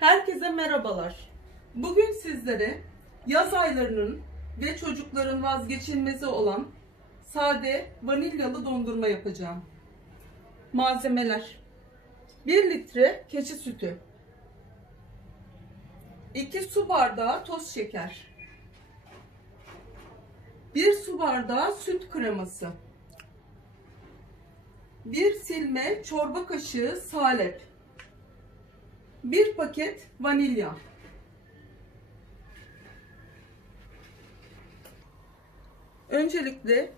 Herkese merhabalar. Bugün sizlere yaz aylarının ve çocukların vazgeçilmezi olan sade vanilyalı dondurma yapacağım. Malzemeler: 1 litre keçi sütü, 2 su bardağı toz şeker, 1 su bardağı süt kreması, 1 silme çorba kaşığı salep, 1 paket vanilya. Öncelikle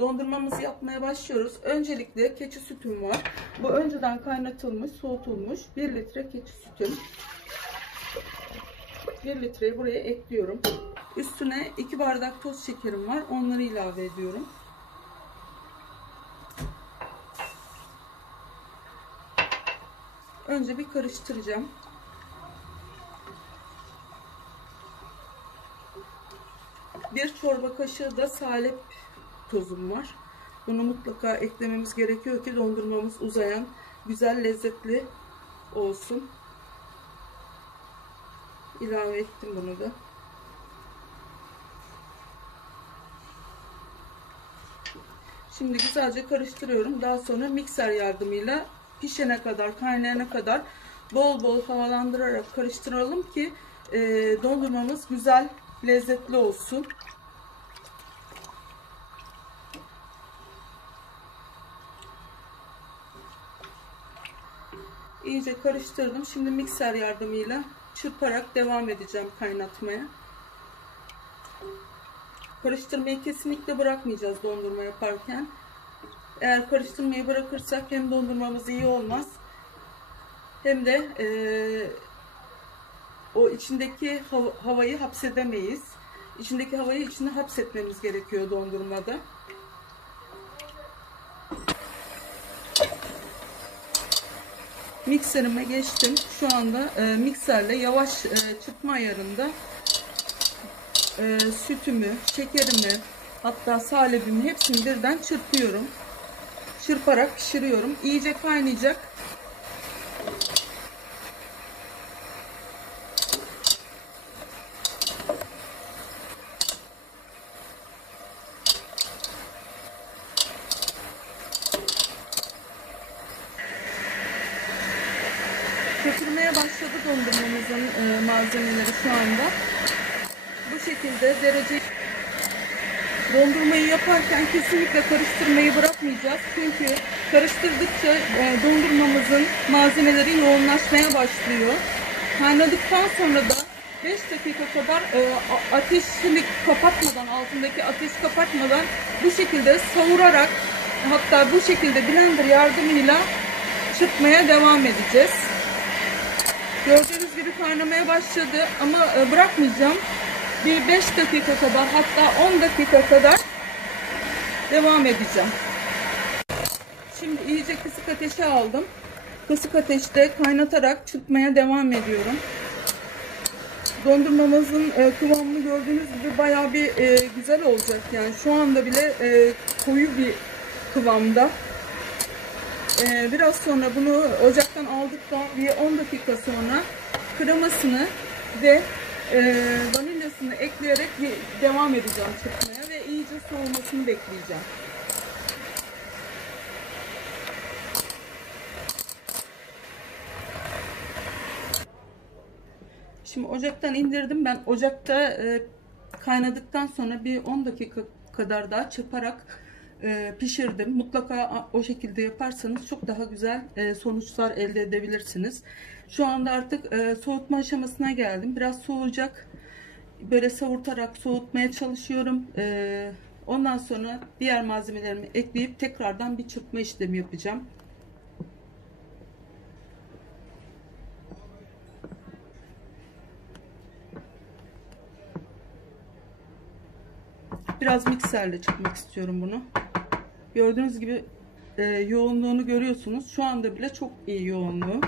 dondurmamızı yapmaya başlıyoruz. Öncelikle keçi sütüm var. Bu önceden kaynatılmış, soğutulmuş 1 litre keçi sütüm. 1 litreyi buraya ekliyorum. Üstüne 2 bardak toz şekerim var. Onları ilave ediyorum. Önce bir karıştıracağım. Bir çorba kaşığı da salep tozum var. Bunu mutlaka eklememiz gerekiyor ki dondurmamız uzayan, güzel, lezzetli olsun. İlave ettim bunu da. Şimdi güzelce karıştırıyorum. Daha sonra mikser yardımıyla pişene kadar, kaynayana kadar bol bol havalandırarak karıştıralım ki dondurmamız güzel, lezzetli olsun. İyice karıştırdım. Şimdi mikser yardımıyla çırparak devam edeceğim kaynatmaya. Karıştırmayı kesinlikle bırakmayacağız dondurma yaparken. Eğer karıştırmayı bırakırsak hem dondurmamız iyi olmaz hem de o içindeki havayı hapsedemeyiz. İçindeki havayı içine hapsetmemiz gerekiyor dondurmada. Mikserime geçtim. Şu anda mikserle yavaş çırpma ayarında sütümü, şekerimi, hatta salebimi hepsini birden çırpıyorum. Çırparak pişiriyorum. İyice kaynayacak. Köpürmeye başladı dondurmamızın malzemeleri şu anda. Bu şekilde derece dondurmayı yaparken kesinlikle karıştırmayı bırakmayacağız. Çünkü karıştırdıkça dondurmamızın malzemeleri yoğunlaşmaya başlıyor. Kaynadıktan sonra da 5 dakika kadar ateşini kapatmadan, altındaki ateşi kapatmadan bu şekilde savurarak, hatta bu şekilde blender yardımıyla çırpmaya devam edeceğiz. Gördüğünüz gibi kaynamaya başladı ama bırakmayacağım. Bir 5 dakika kadar, hatta 10 dakika kadar devam edeceğim. Şimdi iyice kısık ateşe aldım. Kısık ateşte kaynatarak çırpmaya devam ediyorum. Dondurmamızın kıvamını gördüğünüz gibi bayağı bir güzel olacak. Yani şu anda bile koyu bir kıvamda. Biraz sonra bunu ocaktan aldıktan bir 10 dakika sonra kremasını ve vanilyasını ekleyerek devam edeceğim çırpmaya ve iyice soğumasını bekleyeceğim. Şimdi ocaktan indirdim. Ben ocakta kaynadıktan sonra bir 10 dakika kadar daha çırparak pişirdim. Mutlaka o şekilde yaparsanız çok daha güzel sonuçlar elde edebilirsiniz. Şu anda artık soğutma aşamasına geldim. Biraz soğuyacak. Böyle savurtarak soğutmaya çalışıyorum. Ondan sonra diğer malzemelerimi ekleyip tekrardan bir çırpma işlemi yapacağım. Biraz mikserle çırpmak istiyorum bunu. Gördüğünüz gibi yoğunluğunu görüyorsunuz. Şu anda bile çok iyi yoğunluğu.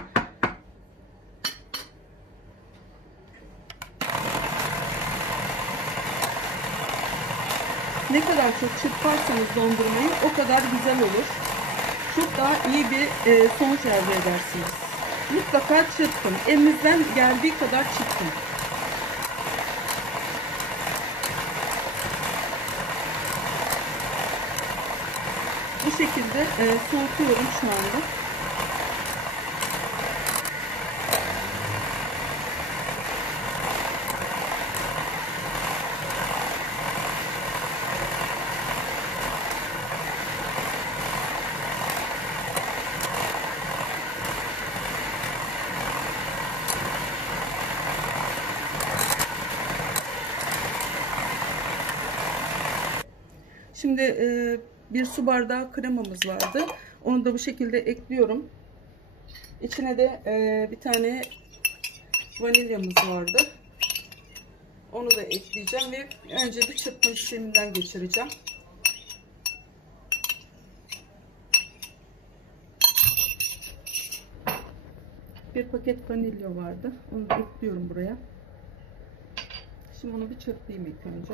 Ne kadar çok çırparsanız dondurmayı o kadar güzel olur. Çok daha iyi bir sonuç elde edersiniz. mutlaka çırpın. Elinizden geldiği kadar çırpın. Bu şekilde soğutuyorum şu anda. Şimdi bir su bardağı kremamız vardı. Onu da bu şekilde ekliyorum. İçine de bir tane vanilyamız vardı. Onu da ekleyeceğim ve önce bir çırpma işleminden geçireceğim. Bir paket vanilya vardı. Onu da ekliyorum buraya. Şimdi bunu bir çırpayım ilk önce.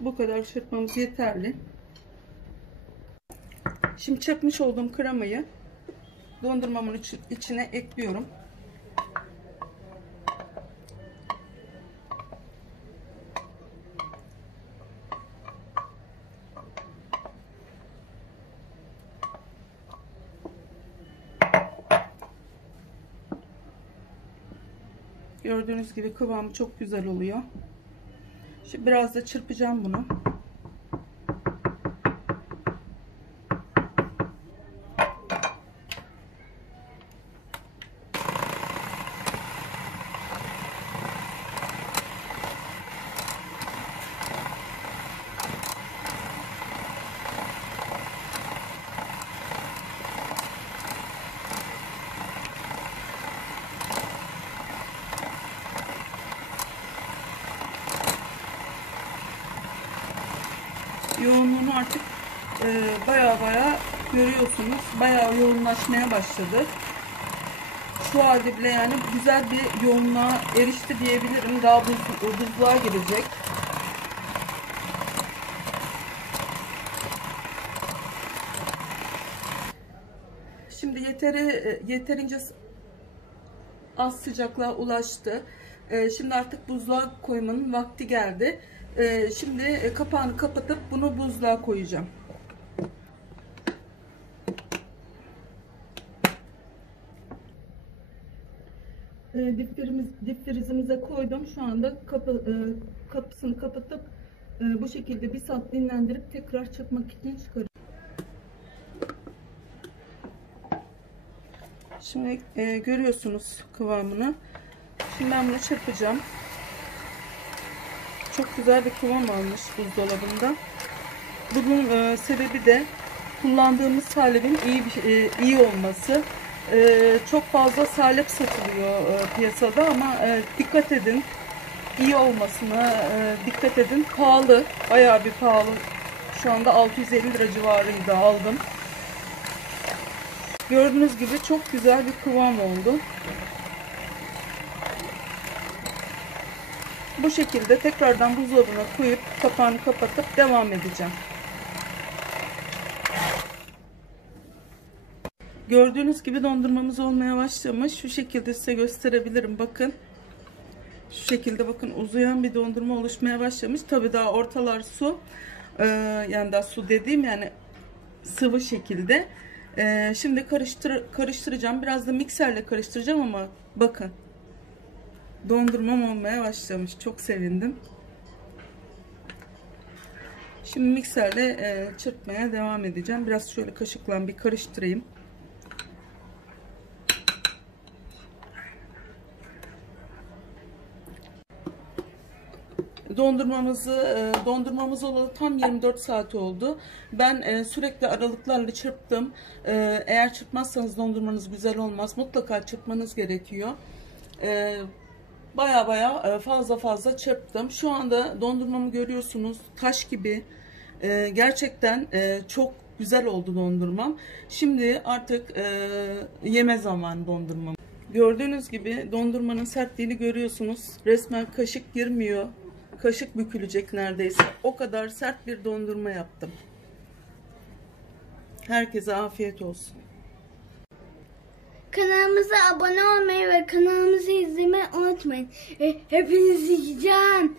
Bu kadar çırpmamız yeterli. Şimdi çırpmış olduğum kremayı dondurmamın içine ekliyorum. Gördüğünüz gibi kıvamı çok güzel oluyor. Şimdi biraz da çırpacağım bunu. Yoğunluğunu artık baya görüyorsunuz. Baya yoğunlaşmaya başladı. Şu halde bile yani güzel bir yoğunluğa erişti diyebilirim. Daha buzluğa girecek. Şimdi yeterince az sıcaklığa ulaştı. Şimdi artık buzluğa koymanın vakti geldi. Şimdi kapağını kapatıp bunu buzluğa koyacağım. Dipfrizimize koydum. Şu anda kapısını kapatıp bu şekilde bir saat dinlendirip tekrar çırpmak için çıkarıyorum. Şimdi görüyorsunuz kıvamını. Şimdi ben bunu çırpacağım. Çok güzel bir kıvam almış buzdolabında. Bunun sebebi de kullandığımız salepin iyi olması. Çok fazla salep satılıyor piyasada ama dikkat edin, iyi olmasına dikkat edin. Pahalı, bayağı bir pahalı. Şu anda 650 lira civarında aldım. Gördüğünüz gibi çok güzel bir kıvam oldu. Bu şekilde tekrardan buzdolabına koyup kapağını kapatıp devam edeceğim. Gördüğünüz gibi dondurmamız olmaya başlamış. Şu şekilde size gösterebilirim. Bakın. Şu şekilde bakın uzayan bir dondurma oluşmaya başlamış. Tabii daha ortalar su. Yani daha su dediğim yani sıvı şekilde. Şimdi karıştıracağım. Biraz da mikserle karıştıracağım ama bakın. Dondurmam olmaya başlamış. Çok sevindim. Şimdi mikserle çırpmaya devam edeceğim. Biraz şöyle kaşıkla bir karıştırayım. Dondurmamız olalı tam 24 saat oldu. Ben sürekli aralıklarla çırptım. Eğer çırpmazsanız dondurmanız güzel olmaz. Mutlaka çırpmanız gerekiyor. Baya fazla çırptım. Şu anda dondurmamı görüyorsunuz. Taş gibi. Gerçekten çok güzel oldu dondurmam. Şimdi artık yeme zamanı dondurmam. Gördüğünüz gibi dondurmanın sertliğini görüyorsunuz. Resmen kaşık girmiyor. Kaşık bükülecek neredeyse. O kadar sert bir dondurma yaptım. Herkese afiyet olsun. Kanalımıza abone olmayı ve kanalımızı izlemeyi unutmayın. Hepinizi yiyeceğim.